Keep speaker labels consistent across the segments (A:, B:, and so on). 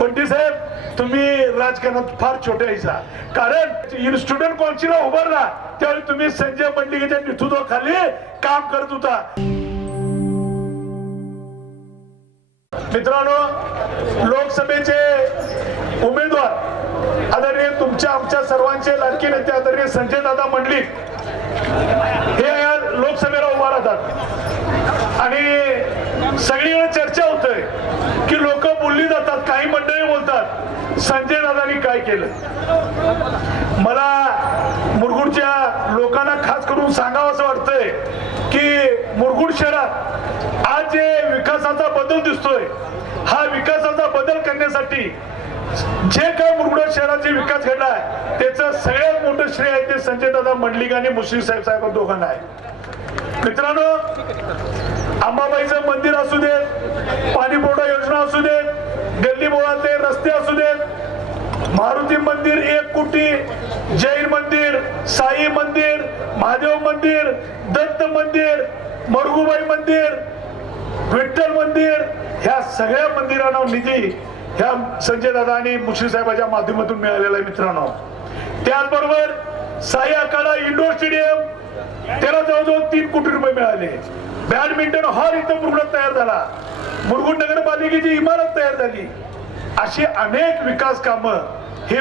A: बंटी साहेब तुम्ही राजकारणात फार छोटे आहेसा कारण स्टुडंट कौन्सिलला उभारला त्यावेळी तुम्ही संजय मंडलिकेच्या नेतृत्वाखाली काम करत होता. मित्रांनो लोकसभेचे उमेदवार आदरणीय तुमच्या आमच्या सर्वांचे लाडके नेते आदरणीय संजय दादा मंडलिक हे या लोकसभेला उभा राहतात. आणि सगळीकडे चर्चा होतोय. बोलली जातात काही मंडळी बोलतात. संजय दादांनी काय केलं? मला मुरगुडच्या लोकांना खास करून सांगावं असं वाटतंय की मुरगुड शहरात आज जे विकासाचा बदल दिसतोय हा विकासाचा बदल करण्यासाठी जे काय मुरगुड शहरात जे विकास घडलाय त्याचं सगळ्यात मोठं श्रेय आहे ते संजय दादा मंडलिक आणि मुश्रीफ साहेब साहेब दोघांना आहे. मित्रांनो अंबाबाईचं मंदिर असू देत पाणी पुरवठा योजना असू देत गल्ली बोळातले रस्ते असू देत मारुती मंदिर एक कोटी जैन मंदिर साई मंदिर महादेव मंदिर दत्त मंदिर मरगुबाई मंदिर विठ्ठल मंदिर ह्या सगळ्या मंदिरांना निधी ह्या संजय दादा आणि मुश्री साहेबाच्या माध्यमातून मिळालेला आहे मित्रांनो. त्याचबरोबर साई अकाडा इंडोर स्टेडियम त्याला जवळजवळ तीन कोटी रुपये मिळाले. बॅडमिंटन हॉल इथं मुरगुडात तयार झाला. मुरगुड नगरपालिकेची इमारत तयार झाली. अशी अनेक विकास कामं हे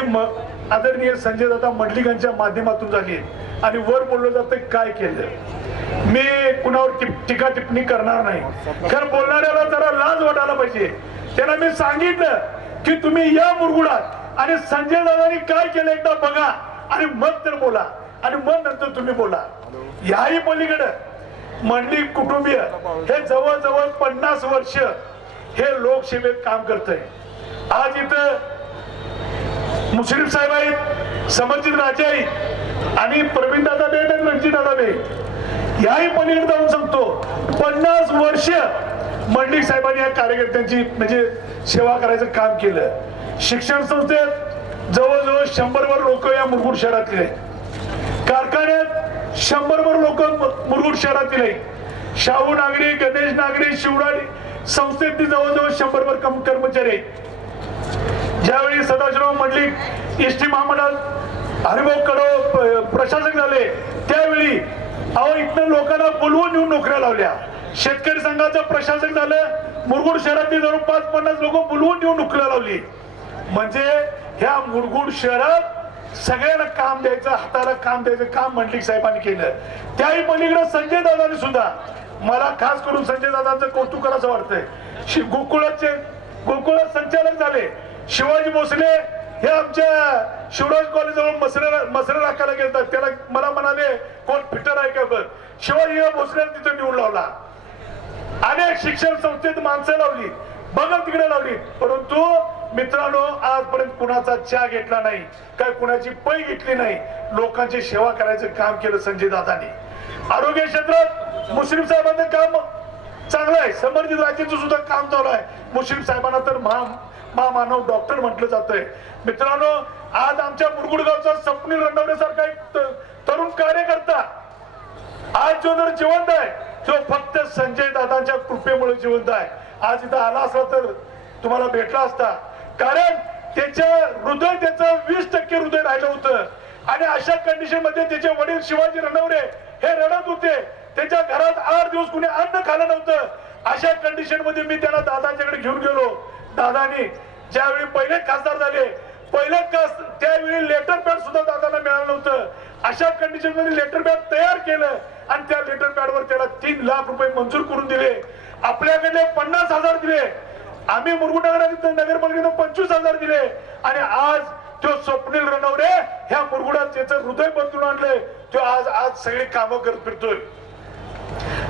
A: आदरणीय संजय दादा मंडलिकांच्या माध्यमातून झाली. आणि वर बोललं जातं काय केलं. मी कुणावर टीका टिप्पणी करणार नाही. खरं बोलणाऱ्याला जरा लाज वाटायला पाहिजे. त्यांना मी सांगितलं की तुम्ही या मुरगुडात आणि संजय दादानी काय केलं एकदा बघा आणि मग तर बोला. आणि मग नंतर तुम्ही बोला. याही पलीकडं मंडली कुटुंबीय हे जवळजवळ पन्नास वर्ष हे लोकसेवेत काम करतंय. आज इथं मुश्रीफ साहेब आहेत समर्जित राजे आहेत आणि प्रवीण दादा बेट आणि रणजित दादा बेट याही पलीकडे जाऊन सांगतो पन्नास वर्ष मंडलिक साहेबांनी या कार्यकर्त्यांची म्हणजे सेवा करायचं काम केलं. शिक्षण संस्थेत जवळजवळ शंभरवर लोक या मुरगुड शहरातले कारखान्यात शंभरवर लोक मुरगुड शहरातील आहे शाहू नागरी गणेश नागरी शिवराडी संस्थेतील जवळजवळ शंभरवर कम कर्मचारी आहेत. ज्यावेळी सदाशिवराव मंडलिक एस टी महामंडळात हरिभाऊ कडो प्रशासक झाले त्यावेळी अहो इथनं लोकांना बोलवून येऊन नोकऱ्या लावल्या. शेतकरी संघाचं प्रशासक झालं मुरगुड शहरातील जवळ पाच पन्नास लोक बोलवून येऊन नोकऱ्या लावली. म्हणजे ह्या मुरगुड शहरात सगळ्यांना काम द्यायचं हाताला काम द्यायचं काम मंडलिक साहेबांनी केलं. त्याही पलीकडे संजय दादानी सुद्धा मला खास करून संजय दादांचं कौतुक करायचं वाटतंय. गोकुळाचे गोकुळात संचालक झाले. शिवाजी भोसले हे आमच्या शिवराज कॉलेज जवळ मसरे मसरे राखायला गेलतात. त्याला मला म्हणाले कोण फिटर आहे का बघ? शिवाजी भोसले तिथं निवड लावला. अनेक शिक्षण संस्थेत माणसं लावली. बघा तिकडे लावली. परंतु मित्रांनो आजपर्यंत कुणाचा चहा घेतला नाही काय कुणाची पै घेतली नाही लोकांची सेवा करायचं काम केलं संजय दादानी. आरोग्य क्षेत्रात मुस्लिम साहेबांचं काम चांगलं आहे. संबंधित राज्याचं सुद्धा काम चालू आहे. मुस्लिम साहेबांना तर महा महामानव डॉक्टर म्हटलं जातंय. मित्रांनो आज आमच्या मुरगुडगावचा स्वप्नील रंगवण्यासारखा एक तरुण कार्यकर्ता आज जो जर जिवंत आहे तो फक्त संजय दादांच्या कृपेमुळे जिवंत आहे. आज इथं आला असला तर तुम्हाला भेटला असता कारण त्याच्या हृदय त्याचं वीस टक्के हृदय राहिलं होतं. आणि अशा कंडिशनमध्ये त्याचे वडील शिवाजी रणवरे हे रडत होते. त्याच्या घरात आठ दिवस कुणी अन्न खाल्लं नव्हतं. अशा कंडिशनमध्ये मी त्याला दादांच्याकडे घेऊन गेलो. दादानी ज्यावेळी पहिले खासदार झाले पहिले कास त्यावेळी लेटर पॅड सुद्धा दादांना मिळालं नव्हतं. अशा कंडिशनमध्ये लेटर पॅड तयार केलं आणि त्या लेटर पॅड वर त्याला तीन लाख रुपये मंजूर करून दिले. आपल्याकडे पन्नास हजार दिले. आम्ही मुरगुडा नगरपालिकेनं पंचवीस हजार दिले. आणि आज तो स्वप्नील रणवडे ह्या मुरगुडा त्याचं हृदय बदलून आणलंय. तो आज आज सगळी कामं करत फिरतोय.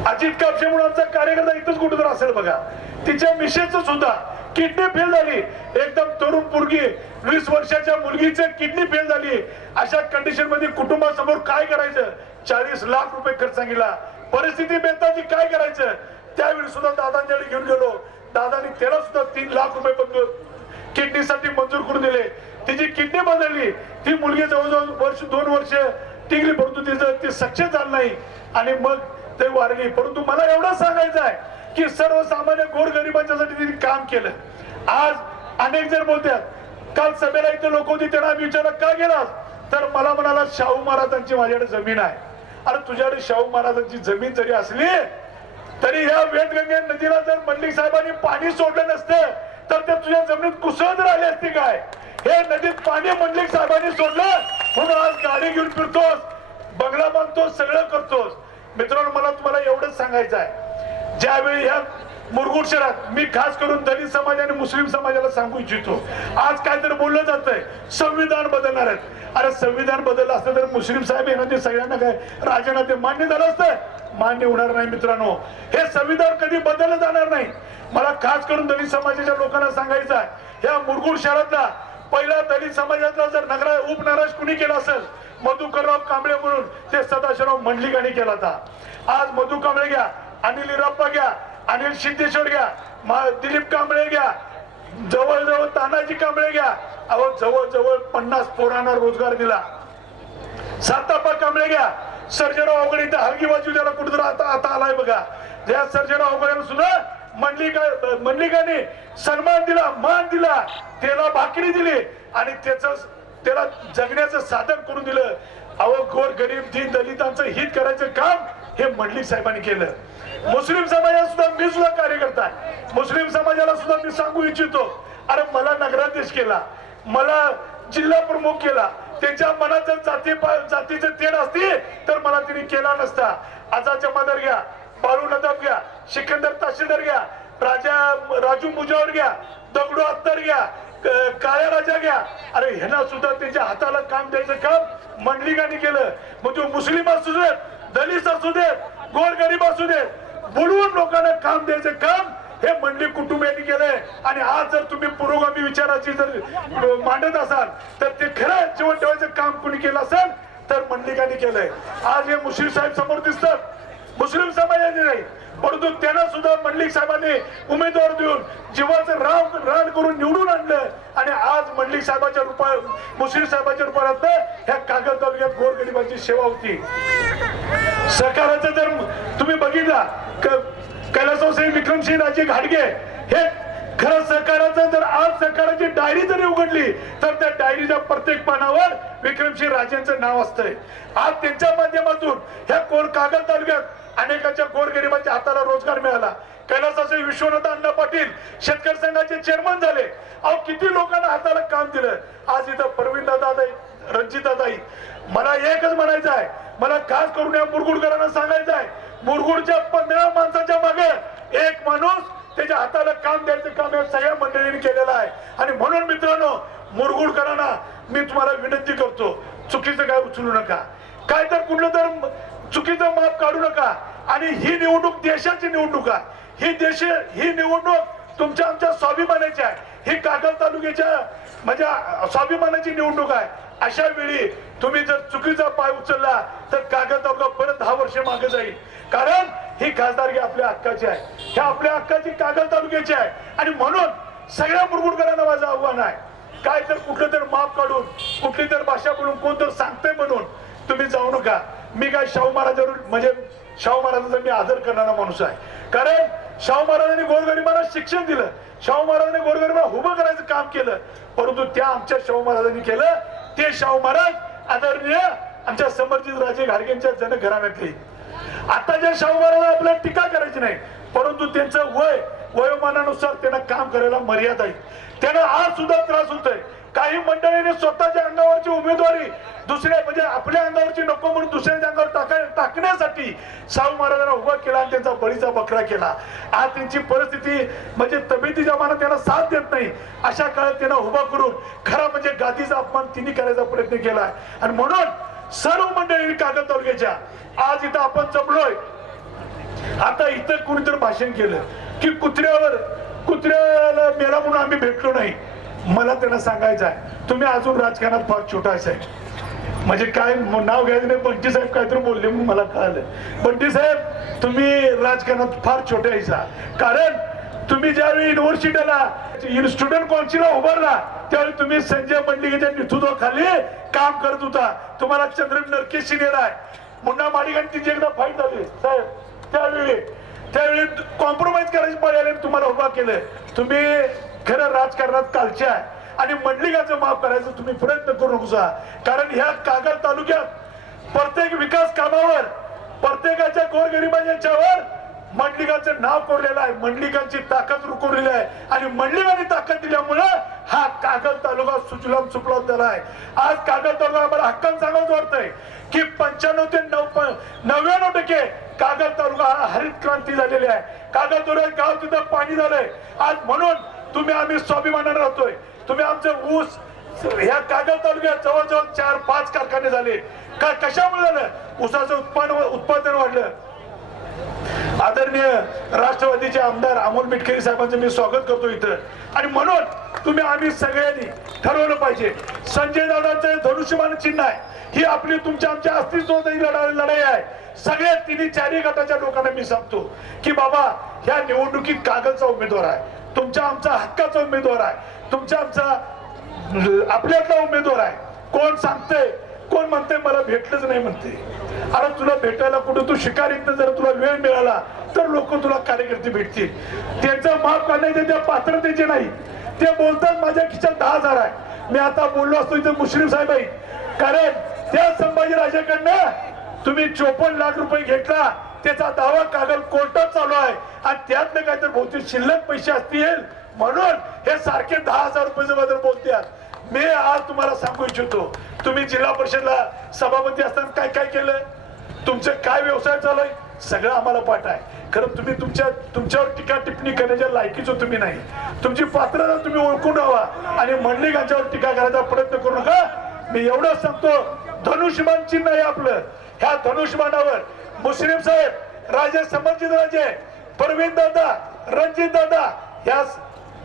A: अजित कापशे म्हणून आमचा कार्यकर्ता इथंच कुठं तर असेल बघा. तिच्या मिशेच सुद्धा किडनी फेल झाली. एकदम तरुण मुलगी वीस वर्षाच्या मुलगीचे किडनी फेल झाली. अशा कंडिशनमध्ये कुटुंबासमोर काय करायचं? चाळीस लाख रुपये खर्च सांगितला. परिस्थिती बेताची काय करायचं? त्यावेळी सुद्धा दादांच्याकडे घेऊन गेलो. दादानी त्याला सुद्धा तीन लाख रुपये मंजूर किडनीसाठी मंजूर करून दिले. तिची किडनी बदलली ती मुलगी जवळजवळ वर्ष दोन वर्ष टिकली परंतु तिचं ते सक्सेस झालं नाही. आणि मग ते वारली. परंतु मला एवढं सांगायचं आहे की सर्वसामान्य गोरगरिबांच्यासाठी तिने काम केलं. आज अनेक जण बोलतात काल सभेला इथे लोक होती त्यांना आम्ही विचारलं का गेलास? तर मला म्हणाला शाहू महाराजांची माझ्याकडे जमीन आहे. अरे तुझ्याकडे शाहू महाराजांची जमीन जरी असली तरी ह्या वेदगंगे नदीला जर मल्लिक साहेबांनी पाणी सोडलं नसतं तर ते तुझ्या जमिनीत कुसळत राहिले असते काय? हे नदीत पाणी मल्लिक साहेबांनी सोडलं म्हणून आज गाडी घेऊन फिरतोस बंगला बांधतोस सगळं करतोस. मित्रांनो मला तुम्हाला एवढंच सांगायचं आहे. ज्यावेळी ह्या मुरगुड शहरात मी खास करून दलित समाज आणि मुस्लिम समाजाला सांगू इच्छितो आज काहीतरी बोललं जात संविधान बदलणार आहेत. अरे संविधान बदललं असतं तर मुस्लिम साहेब यांना ते सगळ्यांना काय? राजांना ते मान्य झालं असतं. मान्य होणार नाही मित्रांनो. हे संविधान कधी बदललं जाणार नाही. मला खास करून दलित समाजाच्या लोकांना सांगायचं आहे. ह्या मुरगुड शहरातला पहिला दलित समाजातला जर नगरा उपनगराज कुणी केला असेल मधुकरराव कांबळे म्हणून ते सदाशिवराव मंडलिकांनी केला होता. आज मधु कांबळे घ्या अनिल इराप्पा घ्या अनिल सिद्धेश्वर घ्या मा- दिलीप कांबळे घ्या जवळजवळ तानाजी कांबळे घ्या. अहो जवळजवळ पन्नास पोरांना रोजगार दिला. सातापा कांबळे घ्या. सर्जराव अवघड इथं हलगी बाजू त्याला कुठं आता आता आलाय बघा. त्या सर्जराव अवघड सुद्धा मंडलिका मंडलिकाने सन्मान दिला मान दिला. त्याला भाकरी दिली. आणि त्याच त्याला जगण्याचं साधन करून दिलं. अहो गोर गरीब दीन दलितांचं हित करायचं काम हे मंडलिक साहेबांनी केलं. मुस्लिम समाजात सुद्धा मी सुद्धा कार्यकर्ता आहे मुस्लिम समाजाला सुद्धा मी सांगू इच्छितो. अरे मला नगराध्यक्ष केला. मला जिल्हा प्रमुख केला. त्याच्या मनात जर जाती जातीचे तेढ असती तर मला तिने केला नसता. आजा जमादार घ्या. बाळू नदाब घ्या. सिकंदर तहसीलदार घ्या. राजा राजू मुजावर घ्या. दगडू अत्तर घ्या. काळ्या राजा घ्या. अरे ह्यांना सुद्धा त्यांच्या हाताला काम द्यायचं काम मंडलिकांनी केलं. मग तो मुस्लिम असू दलित असू देत गोरगरीब असू देत बोलवून लोकांना काम द्यायचं काम हे मंडळी कुटुंबियांनी केलंय. आणि आज जर तुम्ही पुरोगामी विचाराची जर मांडत असाल तर ते खरं जीवन ठेवायचं काम कुणी केलं असेल तर मंडलिकांनी केलंय. आज हे मुस्लिम साहेब समोर दिसतात. मुस्लिम समाजाने नाही परंतु त्यांना सुद्धा मंडलिक साहेबांनी उमेदवार देऊन जीवाचं राम रान करून निवडून आणलं. आणि आज मंडलिक साहेबाच्या रूपा मुस्लिम साहेबाच्या रूपात ह्या कागद तालुक्यात गोरगरिबांची सेवा होती. सरकाराचं जर तुम्ही बघितला कैलासवसाई विक्रमसिंह राजे घाडगे हे खरं सरकाराचं जर आज सरकाराची डायरी जरी उघडली तर त्या डायरीच्या प्रत्येक पानावर विक्रमसिंह राजेंचं नाव असतंय. आज त्यांच्या माध्यमातून ह्या कोर कागद तालुक्यात अनेकांच्या गोरगरिबाच्या हाताला रोजगार मिळाला. कैलासाचे विश्वनाथ अण्णा पाटील शेतकरी संघाचे चेअरमन झाले. अहो किती लोकांना हाताला काम दिलं. आज इथं प्रवीण दादा रणजित दादा मला एकच म्हणायचं आहे. मला खास करून या मुरगुडकरांना सांगायचं आहे. मुरगुडच्या पंधरा माणसाच्या मागे एक माणूस त्याच्या हाताला काम द्यायचं काम या सगळ्या मंडळींनी केलेलं आहे. आणि म्हणून मित्रांनो मुरगुडकरांना मी तुम्हाला विनंती करतो चुकीचं काय उचलू नका. काय तर कुठलं तर चुकीचं माप काढू नका. आणि ही निवडणूक देशाची निवडणूक आहे. ही देश ही निवडणूक तुमच्या आमच्या स्वाभिमानाची आहे. ही कागल तालुक्याच्या म्हणजे स्वाभिमानाची निवडणूक आहे. अशा वेळी तुम्ही जर चुकीचा पाय उचलला तर कागद तालुका परत दहा वर्ष मागे जाईल. कारण ही खासदारकी आपल्या हक्काची आहे. ह्या आपल्या हक्काची कागद तालुक्याची आहे. आणि म्हणून सगळ्या मुरगुडकरांना माझं आव्हान आहे. काय तर कुठलं तर माप काढून कुठली तर भाषा बोलून कोण तर सांगतंय म्हणून तुम्ही जाऊ नका. मी काय शाहू महाराजांवर म्हणजे शाहू महाराजांचा मी आदर करणारा माणूस आहे. कारण शाहू महाराजांनी गोरगरिबांना शिक्षण दिलं. शाहू महाराजांनी गोरगरिबांना उभं करायचं काम केलं. परंतु त्या आमच्या शाहू महाराजांनी केलं. ते शाहू महाराज आदरणीय आमच्या समर्जित राजे घाडगेंच्या जनघराण्यातले आता ज्या शाहू महाराज आपल्याला टीका करायची नाही परंतु त्यांचं वय वयोमानानुसार त्यांना काम करायला मर्यादा आहे. त्यांना आज सुद्धा त्रास होतोय. काही मंडळीने स्वतःच्या अंगावरची उमेदवारी दुसऱ्या म्हणजे आपल्या अंगावरची नको म्हणून दुसऱ्याच्या अंगावर टाका टाकण्यासाठी शाहू महाराजांना उभा केला आणि त्यांचा बळीचा बकरा केला. आज त्यांची परिस्थिती म्हणजे तब्येतीच्या मानात त्यांना साथ देत नाही. अशा काळात त्यांना उभा करून खरा म्हणजे गादीचा अपमान तिने करायचा प्रयत्न केला. आणि म्हणून सर्व मंडळींनी कागद तालुक्याच्या आज इथं आपण जमलोय. आता इथं कुणीतरी भाषण केलं की कुत्र्यावर कुत्र्याला मेला म्हणून आम्ही भेटलो नाही. मला त्यांना सांगायचं आहे. तुम्ही अजून राजकारणात फार छोटा साहेब म्हणजे काय नाव घ्यायचं नाही बंटी साहेब काहीतरी बोलले मला कळालं. बंटी साहेब तुम्ही राजकारणात फार छोटे आहेसा कारण तुम्ही ज्यावेळी युनिव्हर्सिटीला स्टुडंट काउन्सिलला उभारला त्यावेळी तुम्ही संजय मंडिकेच्या नेतृत्वाखाली काम करत होता. तुम्हाला चंद्र नरकेश सिनियर आहे. मुन्ना माडिकांची जी एकदा फाईट झाली. साहेब त्यावेळी त्यावेळी कॉम्प्रोमाइज करायची पाळी तुम्हाला उभा केलं तुम्ही खरं राजकारणात कालच्या आहे. आणि मंडलिकाचं माफ करायचं तुम्ही प्रयत्न करू नकोसा कारण ह्या कागद तालुक्यात प्रत्येक विकास कामावर प्रत्येकाच्या गोरगरिबांच्यावर मंडलिकाचं नाव कोरलेलं आहे. मंडलिकांची ताकद रुकवलेली आहे. आणि मंडलिकांनी ताकद दिल्यामुळं हा कागद तालुका सुजलाम सुफलाम झाला आहे. आज कागद तालुका आम्हाला हक्कान सांगायचं वाटतंय की पंच्याण्णव ते नऊ नव्याण्णव टक्के कागद तालुका हा हरित क्रांती झालेली आहे. कागद तालुका गाव तिथं पाणी झालंय. आज म्हणून तुम्ही आम्ही स्वाभिमानाने राहतोय. तुम्ही आमचे ऊस ह्या कागद तालुक्यात जवळजवळ चार पाच कारखाने झाले. का कशामुळे झालं? ऊसाचं उत्पादन उत्पादन वाढलं. आदरणीय राष्ट्रवादीचे आमदार अमोल मिटकरी साहेबांचं मी स्वागत करतो इथं. आणि म्हणून तुम्ही आम्ही सगळ्यांनी ठरवलं पाहिजे. संजय दादांचं धनुष्यमान चिन्ह आहे. ही आपली तुमच्या आमच्या अस्तित्वाची लढाई आहे. सगळ्या तिन्ही चारही गटाच्या लोकांना मी सांगतो की बाबा ह्या निवडणुकीत कागदचा उमेदवार आहे. तुमच्या आमचा हक्काचा उमेदवार आहे. तुमच्या आमचा आपल्यातला उमेदवार आहे. कोण सांगते कोण म्हणते मला भेटलंच नाही म्हणते. अरे तुला भेटायला कुठं? तू शिकारीत जर तुला वेळ मिळाला तर लोक तुला कार्यकर्ते भेटतील. त्यांचं माफ करण्याचे त्या पात्रतेचे नाही. ते बोलतात माझ्या खिशात दहा हजार आहे. मी आता बोललो असतो इथे मुश्रीफ साहेब आहे कारण त्या संभाजी राजाकडनं तुम्ही चोपन्न लाख रुपये घेतला. त्याचा दावा कागद कोर्टात चालू आहे. आणि त्यातले काहीतरी बहुतेक शिल्लक पैसे असतील. म्हणून हे सारखे दहा हजार रुपये बद्दल बोलतात मी आज तुम्हाला सांगू इच्छितो तुम्ही जिल्हा परिषदला सभापती असताना काय काय केलं तुमचं काय व्यवसाय चालू आहे सगळं आम्हाला पाठ आहे. खरं तुम्ही तुमच्या तुमच्यावर टीका टिप्पणी करण्याच्या लायकीचं तुम्ही नाही. तुमची पात्रता तुम्ही ओळखून राहा आणि मंडलिकांच्यावर टीका करायचा प्रयत्न करू नका. मी एवढं सांगतो धनुष्यमान चिन्ह आहे आपलं. ह्या धनुष्यमानावर मुस्लिम साहेब राजे समर्जित राजे परवीन दादा रणजित दादा ह्या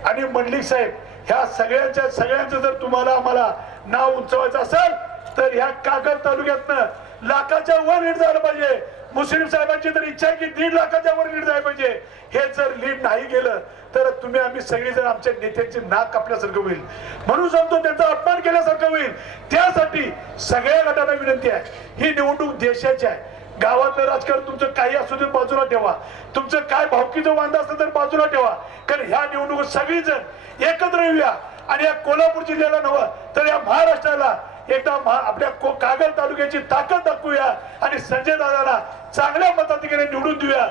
A: आणि मंडलिक साहेब ह्या सगळ्यांच्या सगळ्यांचं जर तुम्हाला आम्हाला नाव उंचवायचं असेल तर ह्या कागद तालुक्यातनं लाखाच्या वर लीड झालं पाहिजे. मुस्लिम साहेबांची तर इच्छा आहे की दीड लाखाच्या वर लीड जायला पाहिजे. हे जर लीड नाही गेलं तर तुम्ही आम्ही सगळी जण आमच्या नेत्यांची नाक कापल्यासारखं होईल. म्हणून सांगतो त्यांचा अपमान केल्यासारखं होईल. त्यासाठी सगळ्या गटांना विनंती आहे. ही निवडणूक देशाची आहे. गावातलं राजकारण तुमचं काही असू दे बाजूला ठेवा. तुमचं काय भावकीचं वांदा असलं तर बाजूला ठेवा. कारण ह्या निवडणुकीत सगळीजण एकत्र येऊया. आणि या कोल्हापूर जिल्ह्याला नव्हं तर या महाराष्ट्राला एकदा आपल्या को- कागद तालुक्याची ताकद दाखवूया. आणि संजय दादाला चांगल्या मताधिकाऱ्या निवडून देऊया.